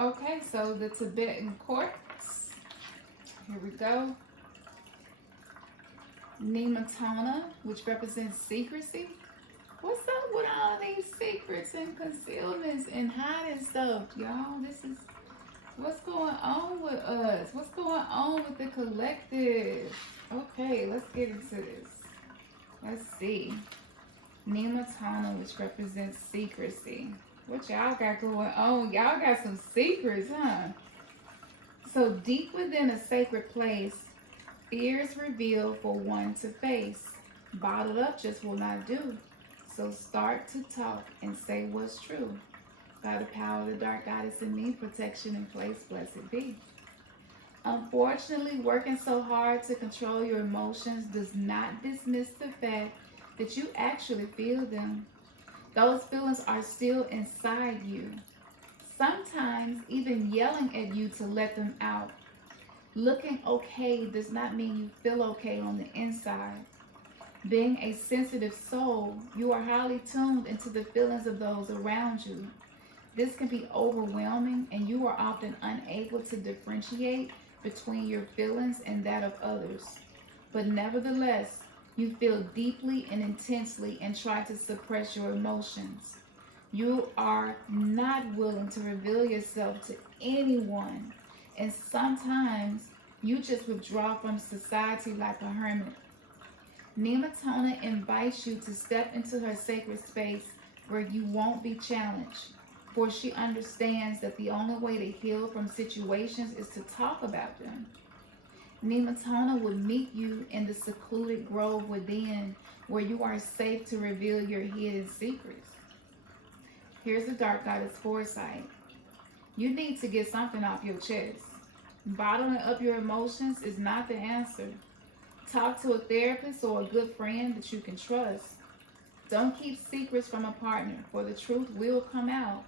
Okay, so the Tibetan quartz. Here we go. Nematona, which represents secrecy. What's up with all these secrets and concealments and hiding stuff, y'all? This is what's going on with us. What's going on with the collective? Okay, let's get into this. Let's see. Nematona, which represents secrecy. What y'all got going on? Y'all got some secrets, huh? So deep within a sacred place, fears reveal for one to face. Bottled up just will not do. So start to talk and say what's true. By the power of the dark goddess in me, protection in place, blessed be. Unfortunately, working so hard to control your emotions does not dismiss the fact that you actually feel them. Those feelings are still inside you. Sometimes even yelling at you to let them out. Looking okay does not mean you feel okay on the inside. Being a sensitive soul, you are highly tuned into the feelings of those around you. This can be overwhelming, and you are often unable to differentiate between your feelings and that of others. But nevertheless, you feel deeply and intensely and try to suppress your emotions. You are not willing to reveal yourself to anyone, and sometimes you just withdraw from society like a hermit. Nematona invites you to step into her sacred space where you won't be challenged, for she understands that the only way to heal from situations is to talk about them. Nematona will meet you in the secluded grove within, where you are safe to reveal your hidden secrets. Here's the dark goddess foresight. You need to get something off your chest. Bottling up your emotions is not the answer. Talk to a therapist or a good friend that you can trust. Don't keep secrets from a partner, for the truth will come out.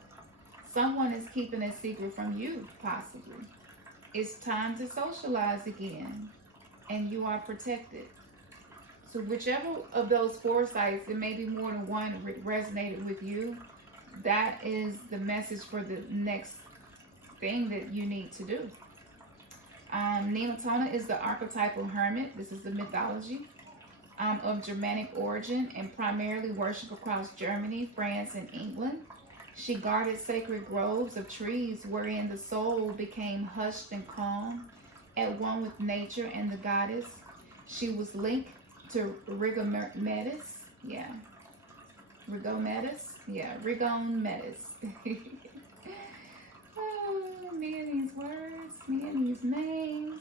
Someone is keeping a secret from you, possibly. It's time to socialize again, and you are protected. So whichever of those foresights, it may be more than one resonated with you, that is the message for the next thing that you need to do. Nematona is the archetypal hermit. This is the mythology of Germanic origin and primarily worshipped across Germany, France, and England. She guarded sacred groves of trees wherein the soul became hushed and calm, at one with nature and the goddess. She was linked to Rigomedes. Yeah. Rigomedes? Yeah, Rigomedes. Oh, me and these words, me and these names.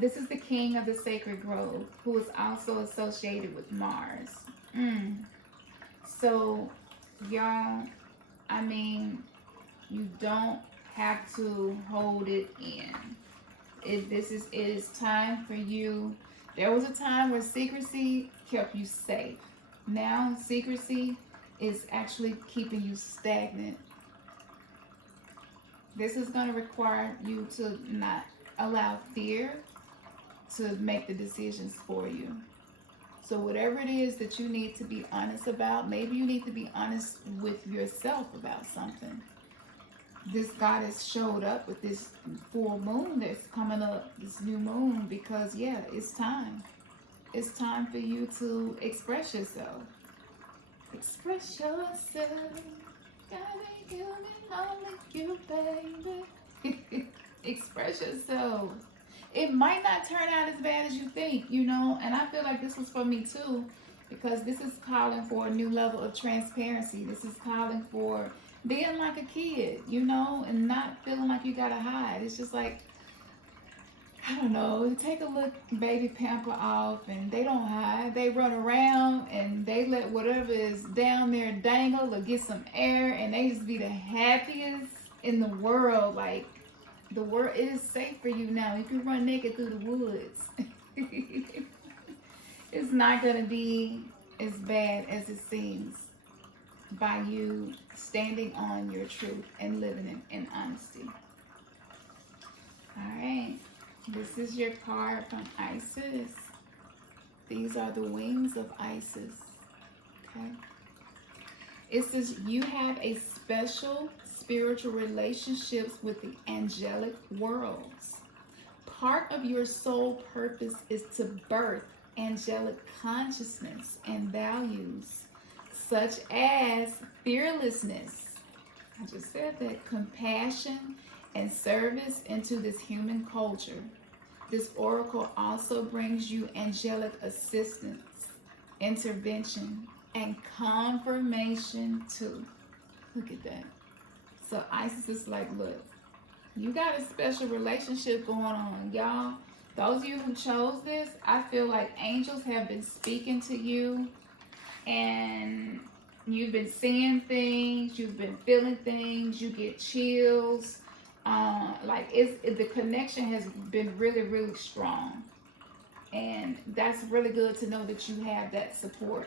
This is the king of the sacred grove, who is also associated with Mars. So, y'all, I mean, you don't have to hold it in. It is time for you. There was a time where secrecy kept you safe. Now, secrecy is actually keeping you stagnant. This is going to require you to not allow fear to make the decisions for you. So whatever it is that you need to be honest about, maybe you need to be honest with yourself about something. This goddess showed up with this full moon that's coming up, this new moon, because yeah, it's time. It's time for you to express yourself. Express yourself. Gotta be human, only you, baby. Express yourself. It might not turn out as bad as you think, you know, and I feel like this was for me too, because this is calling for a new level of transparency. This is calling for being like a kid, you know, and not feeling like you gotta hide. It's just like, I don't know, take a little baby pamper off and they don't hide. They run around and they let whatever is down there dangle or get some air, and they just be the happiest in the world. Like, the world, it is safe for you now. You can run naked through the woods. It's not going to be as bad as it seems by you standing on your truth and living in honesty. All right. This is your card from Isis. These are the wings of Isis. Okay. It says you have a special spiritual relationships with the angelic worlds. Part of your soul purpose is to birth angelic consciousness and values, such as fearlessness. I just said that. Compassion and service into this human culture. This oracle also brings you angelic assistance, intervention, and confirmation too. Look at that. So Isis is like, look, you got a special relationship going on, y'all. Those of you who chose this, I feel like angels have been speaking to you, and you've been seeing things, you've been feeling things, you get chills. The connection has been really, really strong. And that's really good to know that you have that support.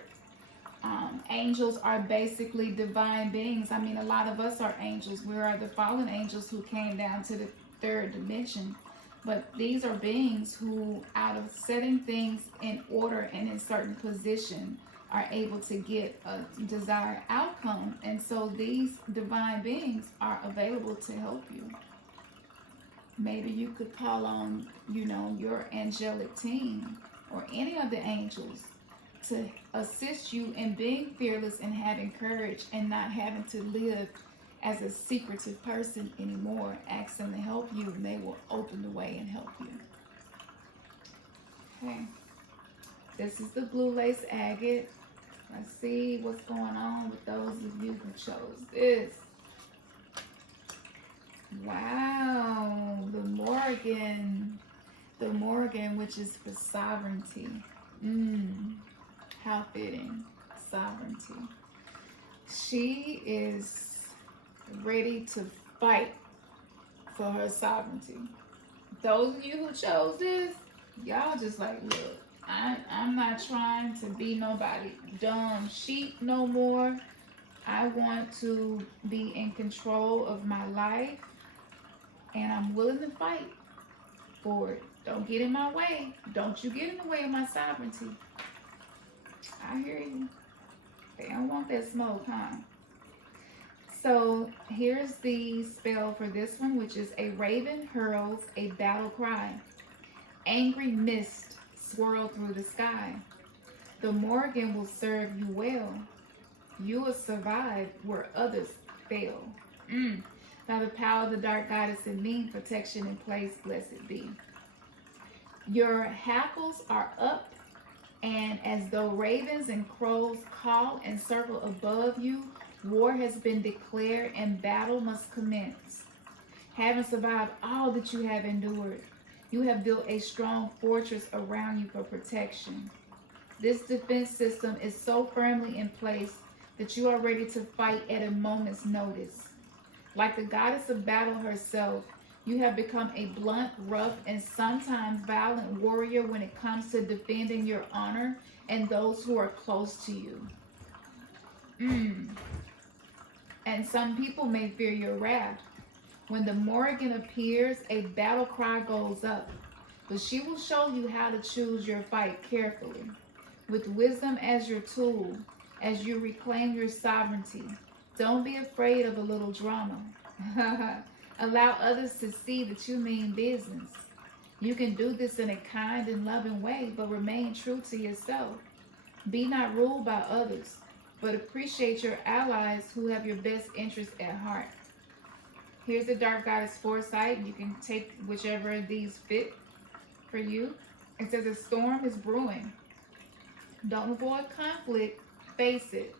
Angels are basically divine beings. I mean, a lot of us are angels. We are the fallen angels who came down to the third dimension. But these are beings who, out of setting things in order and in certain position, are able to get a desired outcome. And so these divine beings are available to help you. Maybe you could call on, your angelic team or any of the angels to assist you in being fearless and having courage and not having to live as a secretive person anymore. Ask them to help you and they will open the way and help you. Okay. This is the blue lace agate. Let's see what's going on with those of you who chose this. Wow, the Morgan, which is for sovereignty. How fitting, sovereignty. She is ready to fight for her sovereignty. Those of you who chose this, y'all just like, look, I'm not trying to be nobody dumb sheep no more. I want to be in control of my life, and I'm willing to fight for it. Don't get in my way. Don't you get in the way of my sovereignty. I hear you. They don't want that smoke, huh? So here's the spell for this one, which is a raven hurls a battle cry. Angry mist swirl through the sky. The Morgan will serve you well. You will survive where others fail. By the power of the dark goddess in me, protection in place, blessed be. Your hackles are up, and as though ravens and crows call and circle above you, war has been declared and battle must commence. Having survived all that you have endured, you have built a strong fortress around you for protection. This defense system is so firmly in place that you are ready to fight at a moment's notice. Like the goddess of battle herself, you have become a blunt, rough, and sometimes violent warrior when it comes to defending your honor and those who are close to you. And some people may fear your wrath. When the Morrigan appears, a battle cry goes up, but she will show you how to choose your fight carefully, with wisdom as your tool, as you reclaim your sovereignty. Don't be afraid of a little drama. Allow others to see that you mean business. You can do this in a kind and loving way, but remain true to yourself. Be not ruled by others, but appreciate your allies who have your best interests at heart. Here's the Dark Goddess Foresight. You can take whichever of these fit for you. It says a storm is brewing. Don't avoid conflict, face it.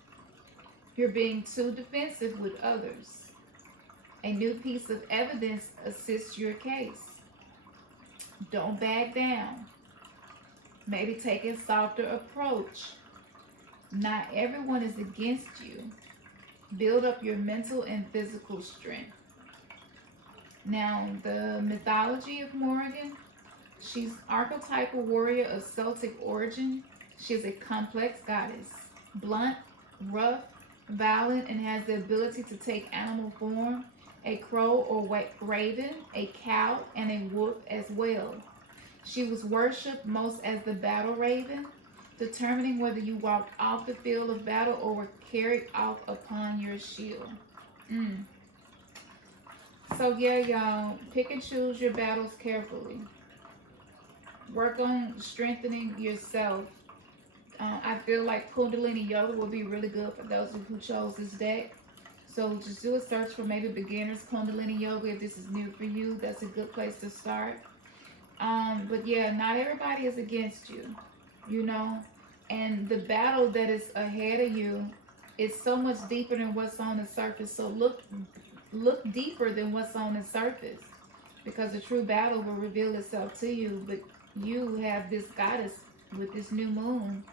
You're being too defensive with others. A new piece of evidence assists your case. Don't back down. Maybe take a softer approach. Not everyone is against you. Build up your mental and physical strength. Now, the mythology of Morrigan, she's archetypal warrior of Celtic origin. She's a complex goddess, blunt, rough, violent, and has the ability to take animal form, a crow or raven, a cow, and a wolf as well. She was worshipped most as the battle raven, determining whether you walked off the field of battle or were carried off upon your shield. Mm. So yeah, y'all, pick and choose your battles carefully. Work on strengthening yourself. I feel like Kundalini Yoga will be really good for those who chose this deck. So just do a search for maybe beginners Kundalini Yoga. If this is new for you, that's a good place to start. But yeah, not everybody is against you, you know. And the battle that is ahead of you is so much deeper than what's on the surface. So look deeper than what's on the surface, because the true battle will reveal itself to you. But you have this goddess with this new moon,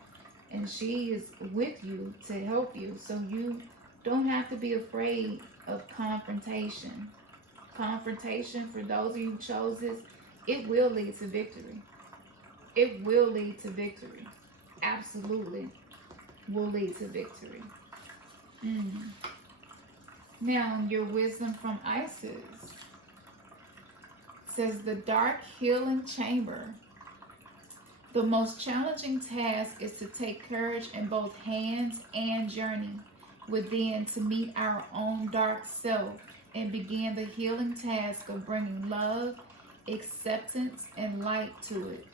and she is with you to help you. So you don't have to be afraid of confrontation. Confrontation, for those of you who chose this, it will lead to victory. It will lead to victory. Absolutely will lead to victory. Now, your wisdom from Isis says the dark healing chamber. The most challenging task is to take courage in both hands and journey within to meet our own dark self and begin the healing task of bringing love, acceptance, and light to it.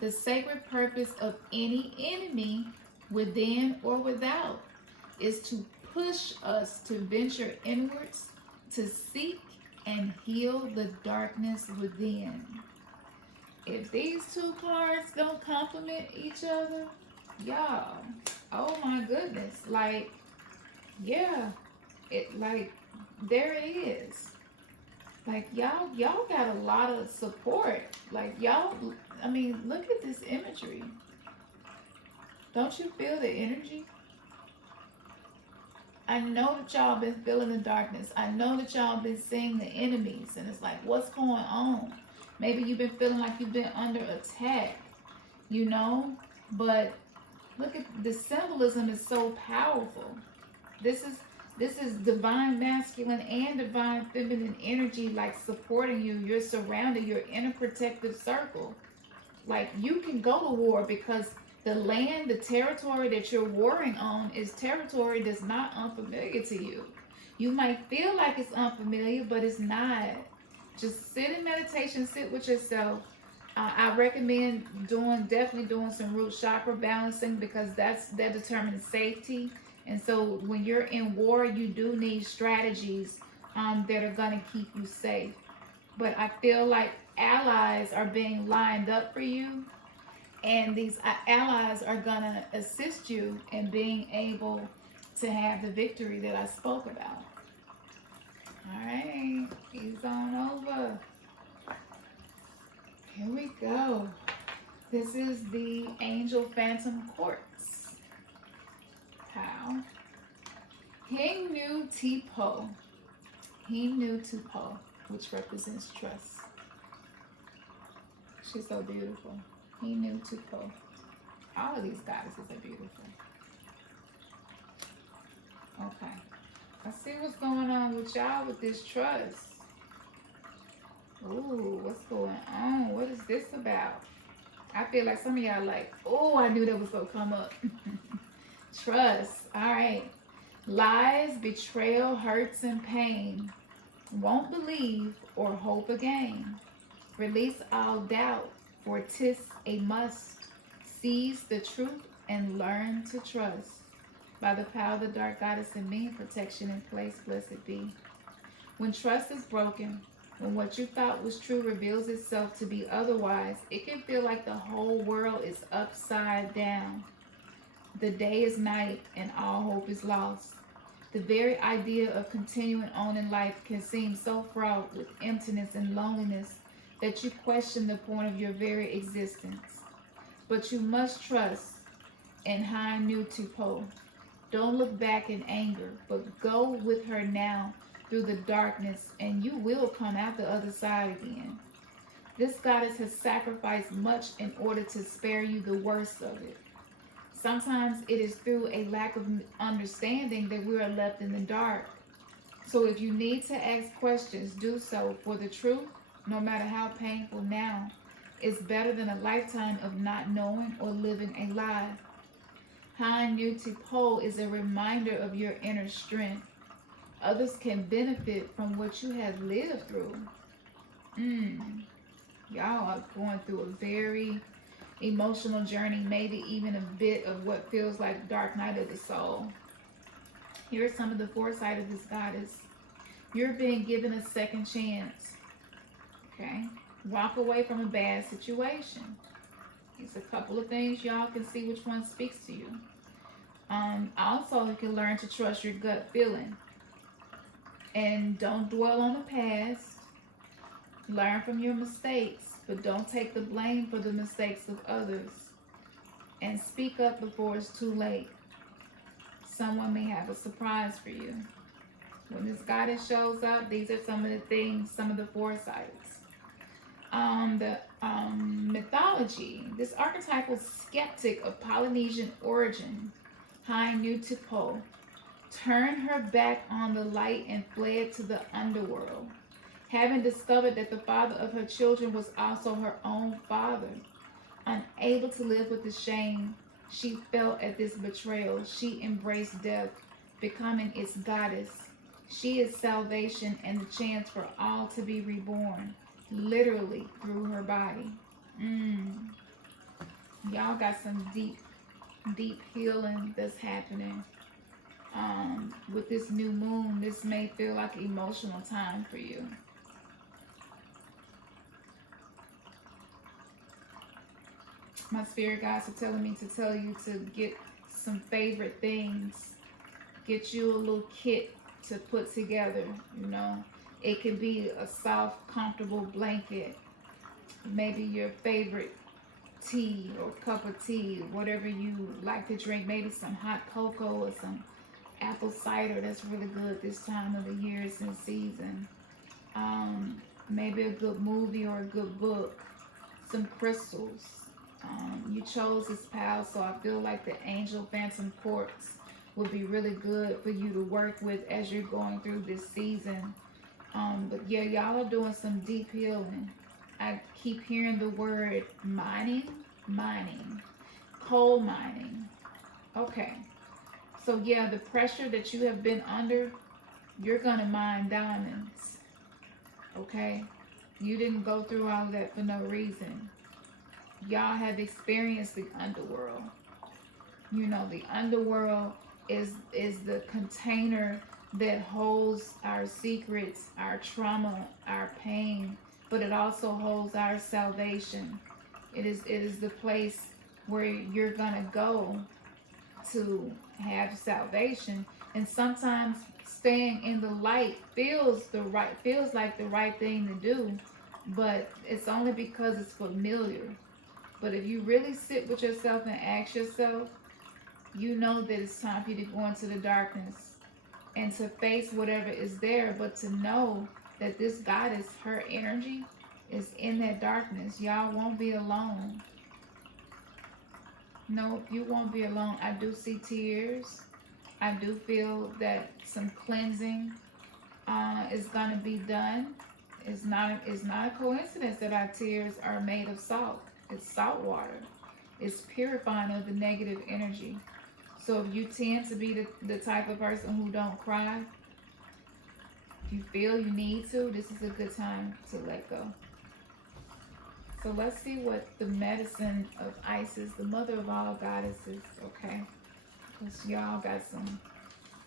The sacred purpose of any enemy, within or without, is to push us to venture inwards, to seek and heal the darkness within. If these two cards don't complement each other, y'all, oh my goodness, like, yeah, there it is. Like, y'all got a lot of support. Like, y'all, I mean, look at this imagery. Don't you feel the energy? I know that y'all been feeling the darkness. I know that y'all been seeing the enemies, and it's like, what's going on? Maybe you've been feeling like you've been under attack, you know? But look at the symbolism is so powerful. This is divine masculine and divine feminine energy, like supporting you. You're surrounded. You're in a protective circle. Like, you can go to war because the land, the territory that you're warring on is territory that's not unfamiliar to you. You might feel like it's unfamiliar, but it's not. Just sit in meditation, sit with yourself. I recommend definitely doing some root chakra balancing, because that determines safety. And so when you're in war, you do need strategies that are going to keep you safe. But I feel like allies are being lined up for you. And these allies are going to assist you in being able to have the victory that I spoke about. All right, he's on over. Here we go. This is the Angel Phantom Quartz. How? Hing Tipo. Hing Tipo, which represents trust. She's so beautiful. Hing Tipo. All of these goddesses are beautiful. Okay. I see what's going on with y'all with this trust. Ooh, what's going on? What is this about? I feel like some of y'all like, oh, I knew that was going to come up. Trust. All right. Lies, betrayal, hurts, and pain. Won't believe or hope again. Release all doubt, for 'tis a must. Seize the truth and learn to trust. By the power of the dark goddess in me, protection in place, blessed be. When trust is broken, when what you thought was true reveals itself to be otherwise, it can feel like the whole world is upside down. The day is night and all hope is lost. The very idea of continuing on in life can seem so fraught with emptiness and loneliness that you question the point of your very existence. But you must trust in Hing Tipo. Don't look back in anger, but go with her now through the darkness, and you will come out the other side again. This goddess has sacrificed much in order to spare you the worst of it. Sometimes it is through a lack of understanding that we are left in the dark. So if you need to ask questions, do so, for the truth, no matter how painful now, is better than a lifetime of not knowing or living a lie. Hing Tipo is a reminder of your inner strength. Others can benefit from what you have lived through. Y'all are going through a very emotional journey, maybe even a bit of what feels like dark night of the soul. Here's some of the foresight of this goddess. You're being given a second chance. Okay? Walk away from a bad situation. It's a couple of things. Y'all can see which one speaks to you. Also, you can learn to trust your gut feeling. And don't dwell on the past. Learn from your mistakes, but don't take the blame for the mistakes of others. And speak up before it's too late. Someone may have a surprise for you. When this goddess shows up, these are some of the things, some of the foresights. The mythology. This archetypal skeptic of Polynesian origin, Hainu turned her back on the light and fled to the underworld. Having discovered that the father of her children was also her own father, unable to live with the shame she felt at this betrayal, she embraced death, becoming its goddess. She is salvation and the chance for all to be reborn, literally through her body. Y'all got some deep healing that's happening. With this new moon, this may feel like an emotional time for you. My spirit guides are telling me to tell you to get some favorite things. Get you a little kit to put together, you know. It could be a soft, comfortable blanket. Maybe your favorite tea or cup of tea, whatever you like to drink. Maybe some hot cocoa or some apple cider. That's really good this time of the year. It's in season. Maybe a good movie or a good book. Some crystals. You chose this pal, so I feel like the Angel Phantom Quartz would be really good for you to work with as you're going through this season. But yeah, y'all are doing some deep healing. I keep hearing the word mining, coal mining. Okay. So yeah, the pressure that you have been under, you're gonna mine diamonds. Okay? You didn't go through all of that for no reason. Y'all have experienced the underworld. You know, the underworld is the container that holds our secrets, our trauma, our pain, but it also holds our salvation. It is the place where you're gonna go to have salvation. And sometimes staying in the light feels like the right thing to do, but it's only because it's familiar. But if you really sit with yourself and ask yourself, you know that it's time for you to go into the darkness and to face whatever is there, but to know that this goddess, her energy is in that darkness. Y'all won't be alone. No, you won't be alone. I do see tears. I do feel that some cleansing is going to be done. It's not a coincidence that our tears are made of salt. It's salt water. It's purifying of the negative energy. So if you tend to be the type of person who don't cry, if you feel you need to, this is a good time to let go. So let's see what the medicine of Isis, the mother of all goddesses, okay? Because y'all got some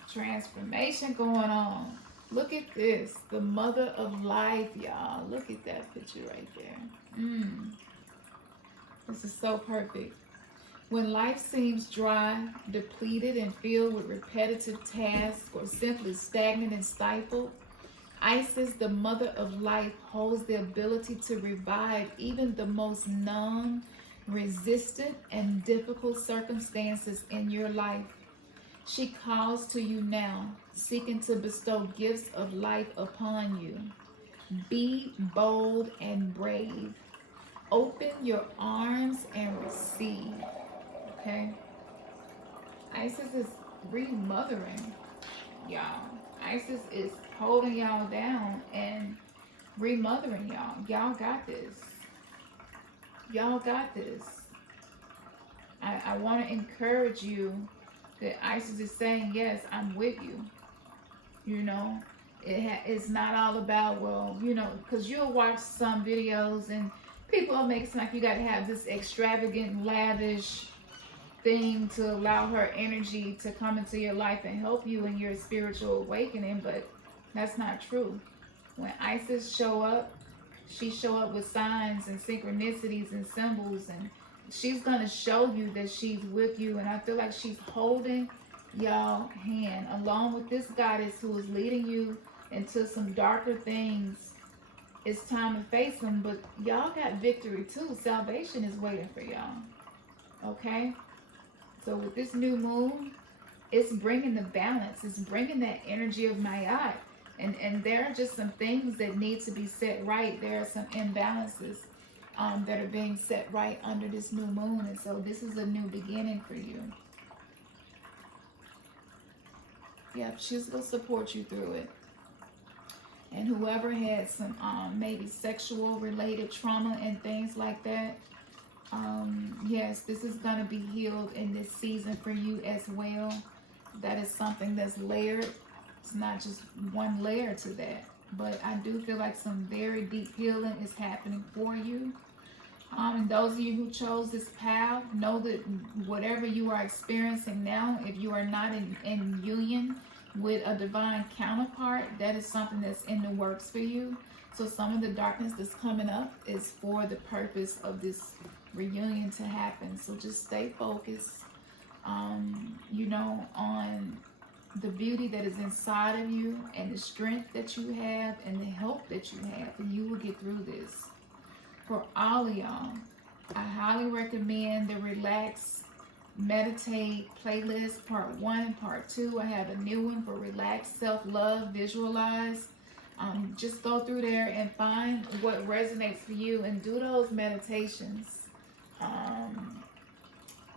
transformation going on. Look at this, the mother of life, y'all. Look at that picture right there. This is so perfect. When life seems dry, depleted, and filled with repetitive tasks, or simply stagnant and stifled, Isis, the mother of life, holds the ability to revive even the most numb, resistant, and difficult circumstances in your life. She calls to you now, seeking to bestow gifts of life upon you. Be bold and brave. Open your arms and receive. Okay? Isis is remothering y'all. Isis is holding y'all down and remothering y'all. Y'all got this. Y'all got this. I want to encourage you that Isis is saying, yes, I'm with you. You know, it's not all about, well, you know, because you'll watch some videos and people will make it seem like you got to have this extravagant, lavish thing to allow her energy to come into your life and help you in your spiritual awakening, but that's not true. When Isis show up, she show up with signs and synchronicities and symbols, and she's gonna show you that she's with you. And I feel like she's holding y'all hand along with this goddess who is leading you into some darker things. It's time to face them, but y'all got victory too. Salvation is waiting for y'all. Okay, so with this new moon, it's bringing the balance. It's bringing that energy of Ma'at. And there are just some things that need to be set right. There are some imbalances that are being set right under this new moon. And so this is a new beginning for you. Yep, she's going to support you through it. And whoever had some maybe sexual related trauma and things like that, yes, this is going to be healed in this season for you as well. That is something that's layered. It's not just one layer to that, but I do feel like some very deep healing is happening for you. And those of you who chose this path, know that whatever you are experiencing now, if you are not in union with a divine counterpart, that is something that's in the works for you. So some of the darkness that's coming up is for the purpose of this reunion to happen. So just stay focused, you know, on the beauty that is inside of you and the strength that you have and the help that you have, and you will get through this. For all of y'all, I highly recommend the Relax, Meditate playlist, part 1 and part 2. I have a new one for Relax, Self-Love, Visualize. Just go through there and find what resonates for you and do those meditations.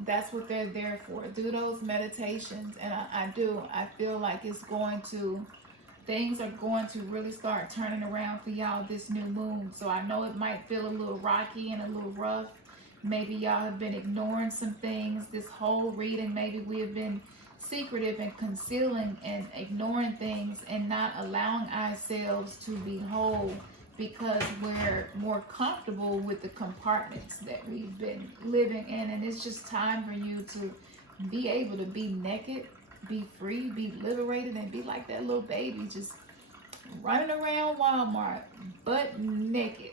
That's what they're there for. Do those meditations. And I feel like it's going to, things are going to really start turning around for y'all this new moon. So I know it might feel a little rocky and a little rough. Maybe y'all have been ignoring some things this whole reading. Maybe we have been secretive and concealing and ignoring things and not allowing ourselves to be whole, because we're more comfortable with the compartments that we've been living in. And it's just time for you to be able to be naked, be free, be liberated, and be like that little baby just running around Walmart butt naked.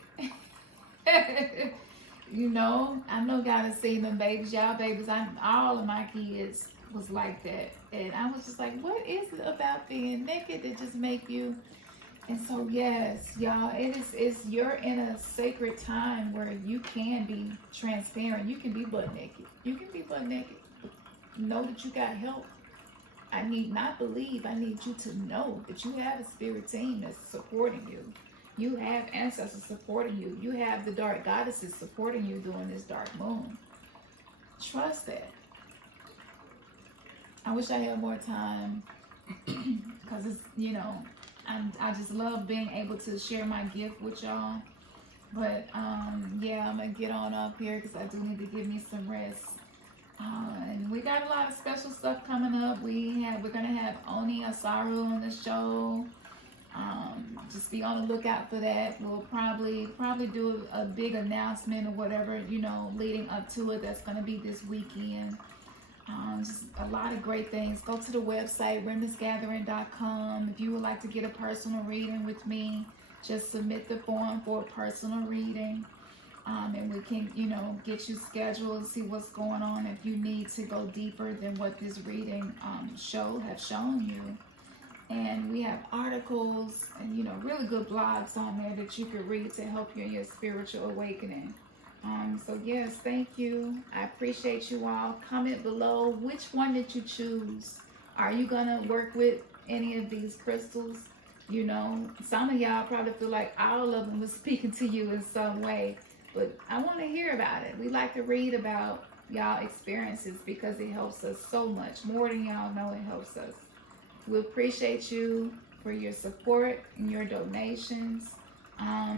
You know, I know y'all have seen them babies. Y'all babies, all of my kids was like that. And I was just like, what is it about being naked that just make you... And so, yes, y'all, you're in a sacred time where you can be transparent. You can be butt naked. You can be butt naked. Know that you got help. I need you to know that you have a spirit team that's supporting you. You have ancestors supporting you. You have the dark goddesses supporting you during this dark moon. Trust that. I wish I had more time because it's, you know, I just love being able to share my gift with y'all. But yeah, I'm gonna get on up here because I do need to give me some rest. And we got a lot of special stuff coming up. We're gonna have Oni Asaru on the show. Just be on the lookout for that. We'll probably do a big announcement or whatever, you know, leading up to it. That's gonna be this weekend. Just a lot of great things. Go to the website, remnantsgathering.com. If you would like to get a personal reading with me, just submit the form for a personal reading. And we can, you know, get you scheduled and see what's going on if you need to go deeper than what this reading have shown you. And we have articles and, you know, really good blogs on there that you could read to help you in your spiritual awakening. So yes, thank you. I appreciate you all. Comment below, which one did you choose? Are you gonna work with any of these crystals? You know, some of y'all probably feel like all of them was speaking to you in some way, but I want to hear about it. We like to read about y'all experiences because it helps us so much. More than y'all know, it helps us. We appreciate you for your support and your donations.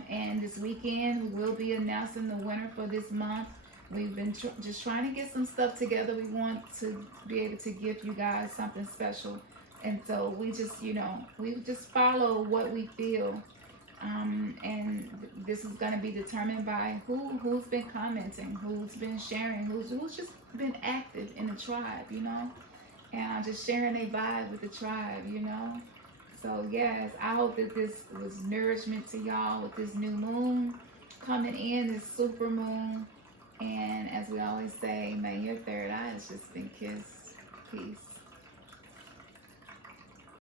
And this weekend we will be announcing the winner for this month. We've been just trying to get some stuff together. We want to be able to give you guys something special And so we just, you know, we just follow what we feel. And this is going to be determined by who's been commenting, who's been sharing, who's just been active in the tribe, you know, and just sharing a vibe with the tribe, you know. So yes, I hope that this was nourishment to y'all with this new moon coming in, this super moon. And as we always say, may your third eye has just been kissed. Peace.